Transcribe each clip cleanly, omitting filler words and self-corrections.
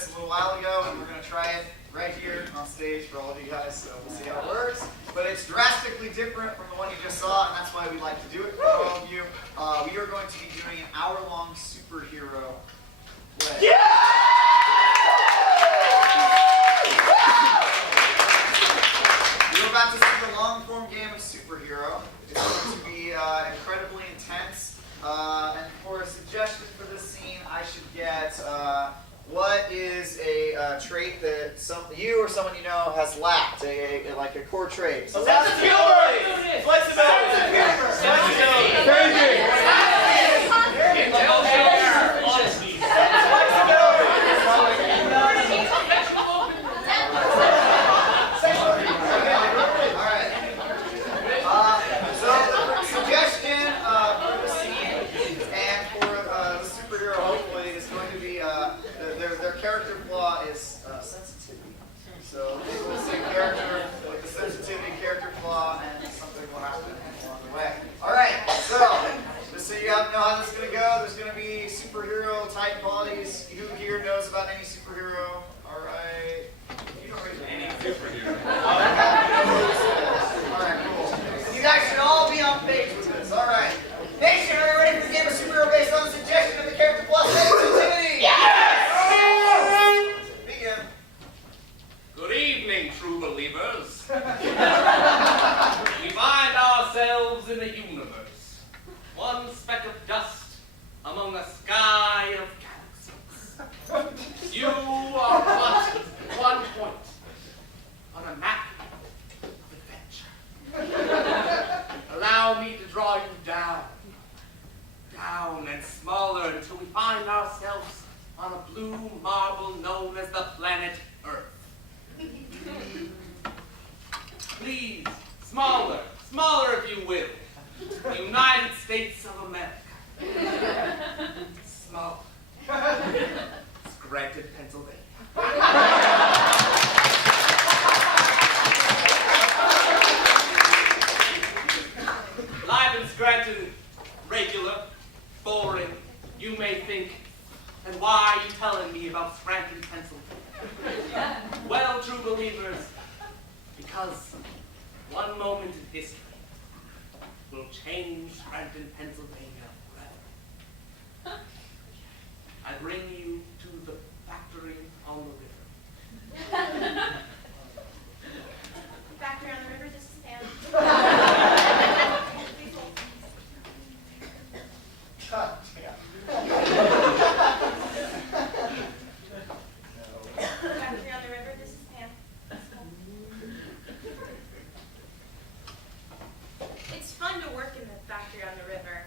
this a little while ago, and we're going to try it right here on stage for all of you guys, so we'll see how it works. But it's drastically different from the one you just saw, and that's why we like to do it for all of you. We are going to be doing an hour-long superhero play. Yeah! You're about to see the long-form game of superhero. It's going to be incredibly intense. And for a suggestion for this scene, I should get what is a trait that you or someone you know has lacked, like a core trait. So Flexibility! Their character flaw is sensitivity. So they will say character with the sensitivity character flaw, and something will happen along the way. All right, so just so you know how this is going to go, there's going to be superhero type qualities. Who here knows about any superhero? All right. You don't raise any superhero. All right, cool. You guys should all be on page with this. All right. Nation, are you ready for the game of superhero based on the suggestion of the character flaw sensitivity? Yes! Good evening, true believers. We find ourselves in a universe, one speck of dust among a sky of galaxies. You are but one point on a map of adventure. Allow me to draw you down, down and smaller until we find ourselves on a blue marble known as the planet Earth. Please, smaller if you will. The United States of America. Smaller. Scranton, Pennsylvania. Live in Scranton, regular, boring, you may think, and why are you telling me about Scranton, Pennsylvania? Well, true believers, because one moment in history will change Scranton, Pennsylvania forever. I bring you to the factory on the river. Factory on the river, this is Pam. God damn. Factory on the river, this is Pam. It's fun to work in the factory on the river.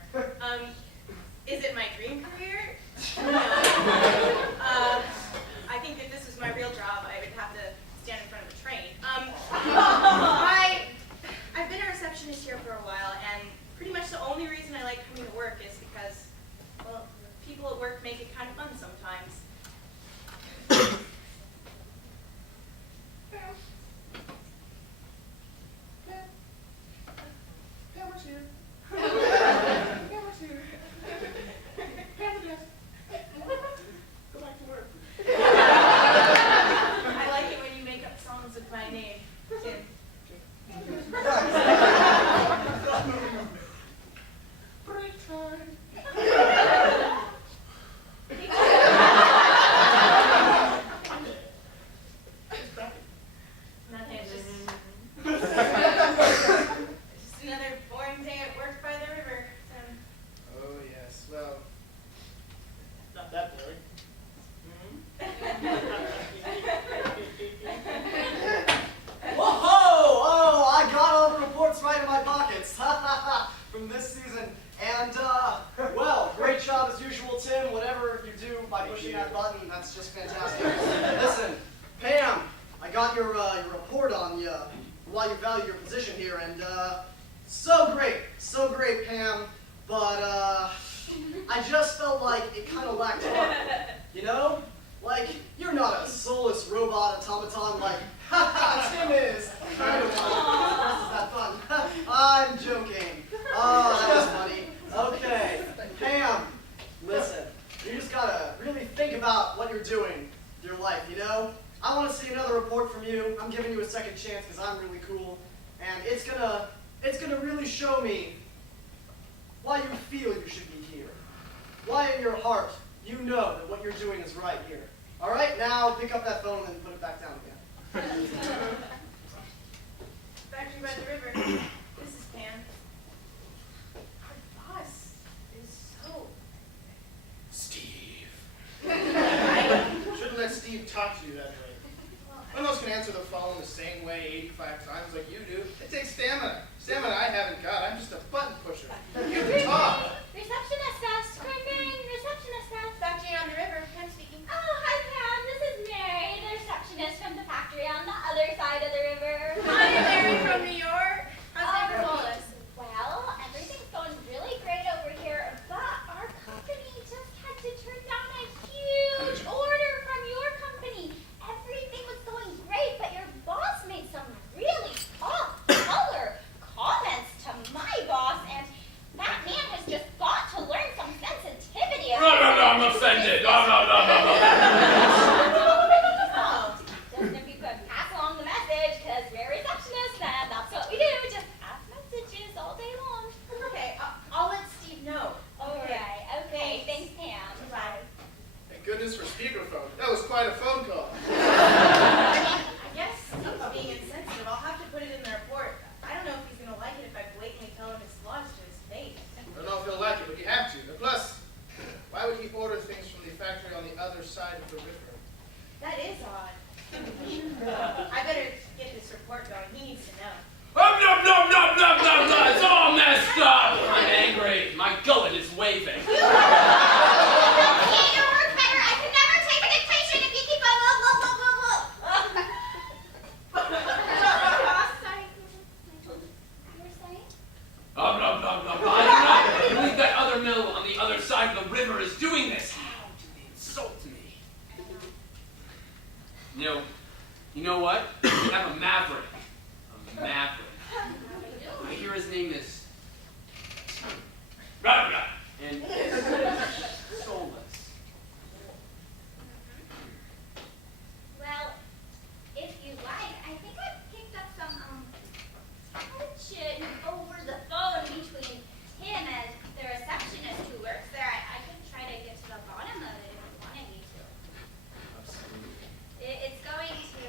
Is it my dream career? No. I think that this was my real job. I would have to stand in front of a train. I've been a receptionist here for a while, and pretty much the only reason I like coming to work is because, well, people at work make it kind of fun sometimes. I like it when you make up songs with my name, Tim. Break time. Nothing, it's just another boring day at work by the river. Oh yes, well, Not that boring. Whoa! Oh, I got all the reports right in my pockets from this season. And, well, great job as usual, Tim. Whatever you do by pushing that button, that's just fantastic. Listen, Pam, I got your report on why you value your position here, and so great, Pam. But I just felt like it kind of lacked heart, you know? Like, you're not a soulless robot automaton like, Tim is. Kind of fun. Is that fun? I'm joking. Oh, that was funny. Okay, Pam, listen, you just gotta really think about what you're doing. your life, you know? I want to see another report from you. I'm giving you a second chance because I'm really cool. And it's gonna really show me why you feel you should be here. Why in your heart you know that what you're doing is right here. All right, now pick up that phone and then put it back down again. Factory by the river. This is Pam. Our boss is so... Steve. Shouldn't let Steve talk to you that way. One of us can answer the phone the same way 85 times like you do. It takes stamina. Stamina I haven't got. I'm just a button pusher. You can talk. Receptionist desk, ring ring, receptionist desk. Factory on the river. Pam speaking. Oh, hi Pam, this is Mary, the receptionist from the factory on the other side of the river. Hi, Mary from New York. How's it going? Well, everything's going really great over here, but our company just had to turn down a huge order from your company. Everything was going great, but your boss made some really off-color comments to my boss, and that man has just got to learn some sensitivity. No, I'm offended. No. Oh, just if you could pass along the message, because we're receptionists, and that's what we do, just pass messages all day long. Okay, I'll let Steve know. Alright, okay, thanks Pam. Bye. Thank goodness for speakerphone. That was quite a phone call. I guess Steve's being insensitive. I'll have to put it in the report. I don't know if he's going to like it if I blatantly tell him his flaws to his face. I don't know if he'll like it, but you have to. And plus, why would he order things from the factory on the other side of the river? That is odd. I better get this report going. He needs to know. No, it's all messed up. I'm angry. My gullet is waving. You don't get your work better. I can never take a dictation if you keep on Sorry. You were saying? I do not believe that other mill on the other side of the river is doing this. How do they insult me? You know what? We have a maverick. A maverick. I hear his name is... And soulless. Well, if you like, I think I've picked up some tension over the phone between him and the receptionist who works there. I could try to get to the bottom of it if you wanted me to. Absolutely. It's going to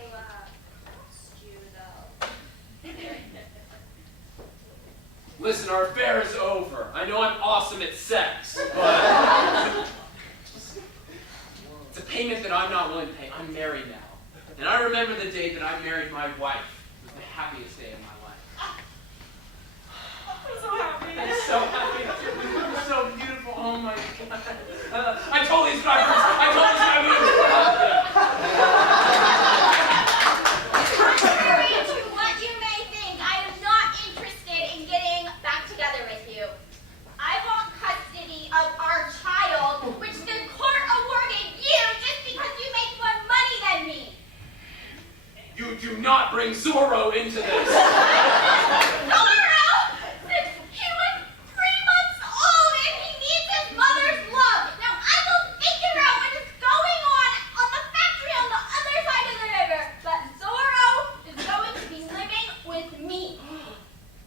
cost you though. Listen, our affair is over. I know I'm awesome at sex, but it's a payment that I'm not willing to pay. I'm married now. And I remember the day that I married my wife. It was the happiest day of my life. I'm so happy. I'm so happy. You're so beautiful. Oh my God. I totally described her. Contrary to what you may think, I am not interested in getting back together with you. I want custody of our child, which the court awarded you just because you make more money than me. You do not bring Zorro into this. Zorro! Since he was 3 months old and he needs his mother's love. Now I will figure out what is going on the factory on the other side of the river. But Zorro is going to be living with me.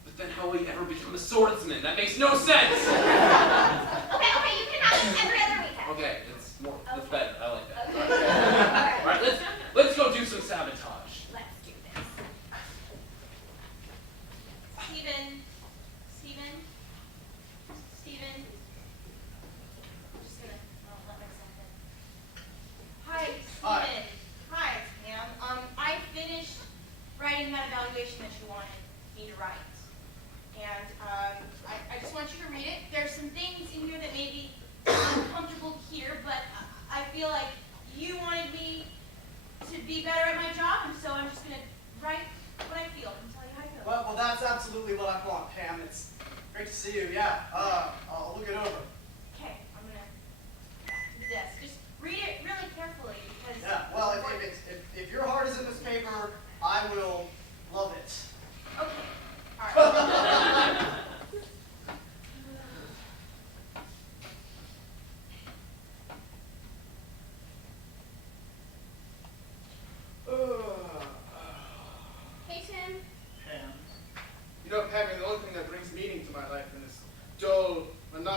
But then how will he ever become a swordsman? That makes no sense. Okay, you can have him every other weekend. Okay, that's better. I like that. Okay. All right, let's go do some sabotage. Let's do this. Steven. I'm just gonna let myself in. Hi, Steven. Hi, Pam. I finished writing that evaluation that you wanted me to write. And I just want you to read it. There's some things in here that may be uncomfortable here, but I feel like you wanted me to be better at my job, and so I'm just gonna write what I feel and tell you how I feel. Well, that's absolutely what I want, Pam. It's great to see you. Yeah, I'll look it over. Okay, I'm gonna back to the desk. Just read it really carefully because. Yeah, well, if your heart is in this paper, I will love it. Okay. All right.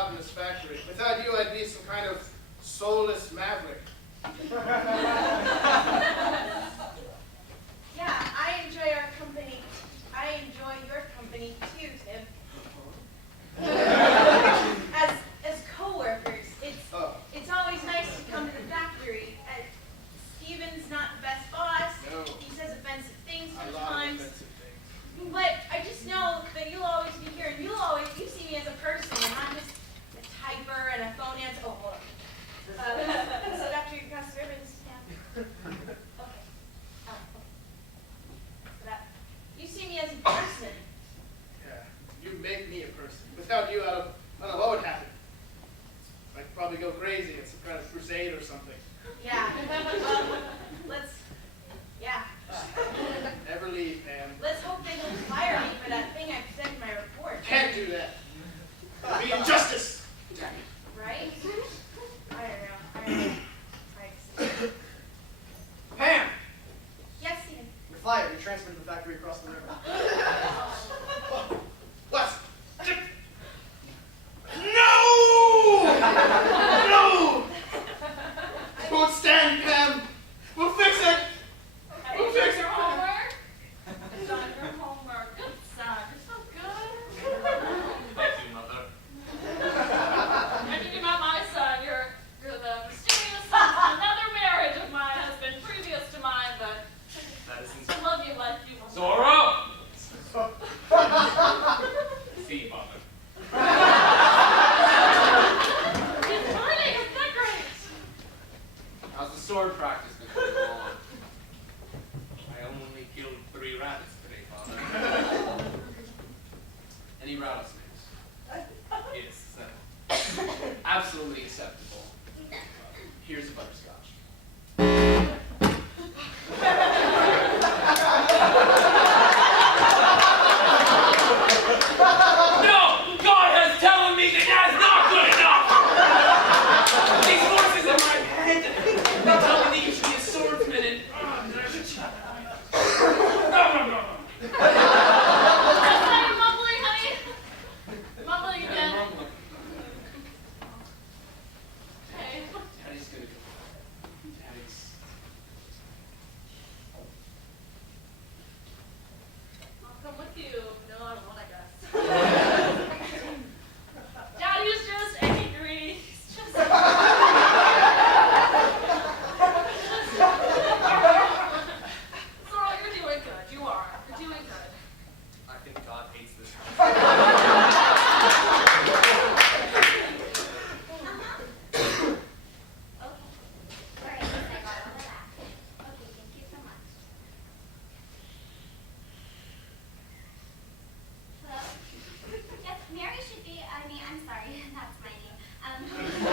job in this factory. Without you, I'd be some kind of soulless maverick. Yeah, I enjoy our company. I enjoy your company too, Tim. As co-workers, it's always nice to come to the factory. Steven's not the best boss. No. He says offensive things A lot of sometimes. offensive things. But I just know that you'll always be here, and you see me as a person, and not just a typer and a phone answer. Oh, hold on. So after you pass the ribbons, yeah. Okay. Oh, okay. So that you see me as a person. Yeah, you make me a person. Without you, I don't know what would happen. I'd probably go crazy at some kind of crusade or something. Yeah. Yeah. Never leave, Pam. Let's hope they don't fire me for that thing I said in my report. Can't do that. It'd be injustice. Right? I don't know. Right. Pam! Yes, Steven. You're fired. You're transferred to the factory across the river. What? No! No! Won't stand, Pam. We'll fix it. We'll fix it. Homework? I've done your homework. Good son. You're so good. Thank you, Mother. Thinking about my son, you're the mysterious son of another marriage of my husband previous to mine, but That isn't I love you like you will. Zorro! See, Mother. He's learning. Isn't that great? How's the sword practice been going on? I only killed 3 rabbits today, Father. Any rattlesnakes? Yes, absolutely acceptable. Here's a butterscotch. No! God has telling me that that's not good enough! These voices in my head, they tell me that you should be a swordsman and... No. Are you mumbling, honey? Mumbling Yeah, again. I'm rumbling. Okay. Daddy's gonna go. Daddy's... I'll come with you. No, I won't, I guess. Daddy's just angry. He's just... Sorrel, you're doing good. You are. You're doing good. I think God hates this house. Okay. All right, I got all of that. Okay, thank you so much. Hello? Yes, Mary should be, I'm sorry, that's my name. Should be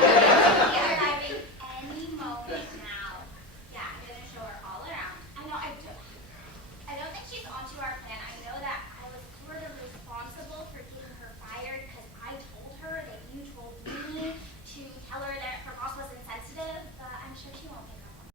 arriving any moment now. Yeah, I'm gonna show her all around. I don't think she's onto our plan. I know that